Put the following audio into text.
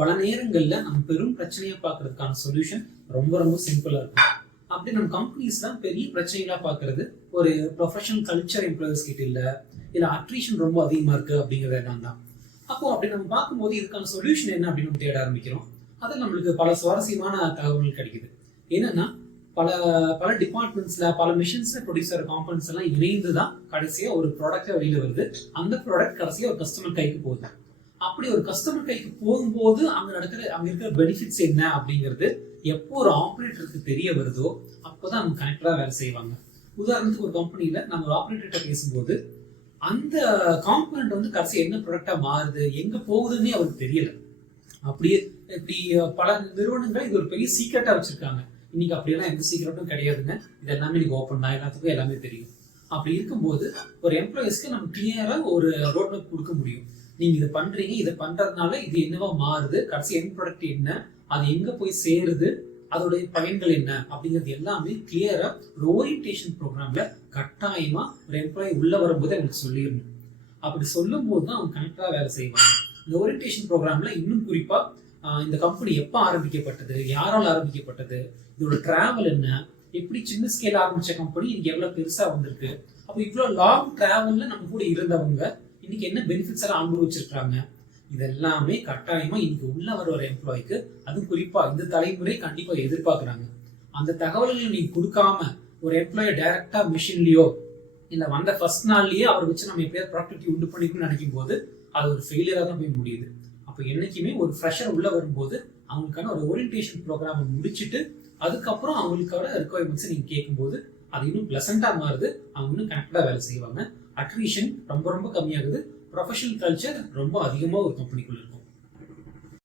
பல நேரங்கள்ல நம்ம பெரும் பிரச்சனையை பார்க்கறதுக்கான சொல்யூஷன் ரொம்ப ரொம்ப சிம்பிளா இருக்கும். அப்படி நம்ம கம்பெனிஸ் தான் பெரிய பிரச்சனைகளா பார்க்கறது ஒரு ப்ரொஃபஷனல் கல்ச்சர் எம்ப்ளாயிஸ் கிட்ட இல்ல அட்ரிஷன் ரொம்ப அதிகமா இருக்கு அப்படிங்கிறது என்னன்னா, அப்போ அப்படி நம்ம பார்க்கும்போது இதுக்கான சொல்யூஷன் என்ன அப்படின்னு நம்ம தேட ஆரம்பிக்கிறோம். அதில் நம்மளுக்கு பல சுவாரஸ்யமான தகவல்கள் கிடைக்குது. என்னன்னா, பல பல டிபார்ட்மெண்ட்ஸ்ல பல மிஷின்ஸ்ல ப்ரொடியூஸ் ஆகிற காம்பனன்ட்ஸ் எல்லாம் இணைந்து தான் கடைசியா ஒரு ப்ராடக்டா வெளியில வருது. அந்த ப்ராடக்ட் கடைசியா ஒரு கஸ்டமர் கைக்கு போகுது. அப்படி ஒரு கஸ்டமர் கைக்கு போகும்போது அங்க இருக்கிற பெனிஃபிட்ஸ் என்ன அப்படிங்கிறது எப்போ ஒரு ஆப்ரேட்டருக்கு தெரிய வருதோ அப்போதான் அவங்க கனெக்டரா வேலை செய்வாங்க. உதாரணத்துக்கு ஒரு கம்பெனில நம்ம ஒரு ஆப்ரேட்டர்கிட்ட பேசும்போது அந்த காம்பனன்ட் வந்து கடைசி என்ன ப்ராடக்டா மாறுது, எங்க போகுதுன்னே அவருக்கு தெரியல. அப்படியே இப்படி பல நிறுவனங்கள் இது ஒரு பெரிய சீக்ரெட்டா வச்சிருக்காங்க. இன்னைக்கு அப்படியெல்லாம் எந்த சீக்ரெட்டும் கிடையாதுங்க. இது எல்லாமே நீங்க ஓப்பன் தான், எல்லாத்துக்கும் எல்லாமே தெரியும். அப்படி இருக்கும்போது ஒரு எம்ப்ளாயிஸ்க்கு நம்ம கிளியரா ஒரு ரோட் மேப் கொடுக்க முடியும். நீங்க இதை பண்றீங்க, இதை பண்றதுனால இது என்னவா மாறுது, கடைசி எண்ட் ப்ராடக்ட் என்ன, அது எங்க போய் சேருது, அதோடைய பயன்கள் என்ன அப்படிங்கிறது எல்லாமே கிளியரா ஒரு ஓரியன்டேஷன் ப்ரோக்ராம்ல கட்டாயமா ஒரு எம்ப்ளாயி உள்ள வரும்போது அவங்களுக்கு சொல்லிடணும். அப்படி சொல்லும் போது தான் அவங்க கனெக்டா வேலை செய்வாங்க. இந்த ஓரியன்டேஷன் ப்ரோக்ராம்ல இன்னும் குறிப்பா இந்த கம்பெனி எப்ப ஆரம்பிக்கப்பட்டது, யாரால் ஆரம்பிக்கப்பட்டது, இதோட டிராவல் என்ன, எப்படி சின்ன ஸ்கேல் ஆரம்பிச்ச கம்பெனி இன்னைக்கு எவ்வளவு பெருசா வந்திருக்கு, அப்போ இவ்வளவு லாங் டிராவல்ல நம்ம கூட இருந்தவங்க இன்னைக்கு என்ன பெனிஃபிட்ஸ் எல்லாம் அனுபவிச்சிருக்காங்க, இதெல்லாமே கட்டாயமா இன்னைக்கு உள்ள வர ஒரு எம்ப்ளாய்க்கு, அதுவும் குறிப்பா இந்த தலைமுறை கண்டிப்பா எதிர்பார்க்கறாங்க. அந்த தகவல்களை நீங்க கொடுக்காம ஒரு எம்ப்ளாயை டைரக்டா மிஷின்லயோ இல்ல வந்த ஃபர்ஸ்ட் நாள்லயே அவர் வச்சு நம்ம எப்படியாவது ப்ராடக்டிவிட்டி உண்டு பண்ணிக்கணும்னு நினைக்கும் போது அது ஒரு ஃபெயிலியரா தான் போய் முடியுது. அப்போ என்னைக்குமே ஒரு ஃப்ரெஷர் உள்ள வரும்போது அவங்களுக்கான ஒரு ஓரியன்டேஷன் ப்ரோக்ராமை முடிச்சுட்டு அதுக்கப்புறம் அவங்களுக்கான ரெக்குவயர்மெண்ட்ஸ் நீங்க கேட்கும்போது அது இன்னும் பிளசண்டா மாறுது. அவங்க இன்னும் கனெக்டா வேலை செய்வாங்க. அட்ரிஷன் ரொம்ப ரொம்ப கம்மியாகுது. ப்ரொஃபஷனல் கல்ச்சர் ரொம்ப அதிகமா ஒரு கம்பெனிக்குள்ள இருக்கும்.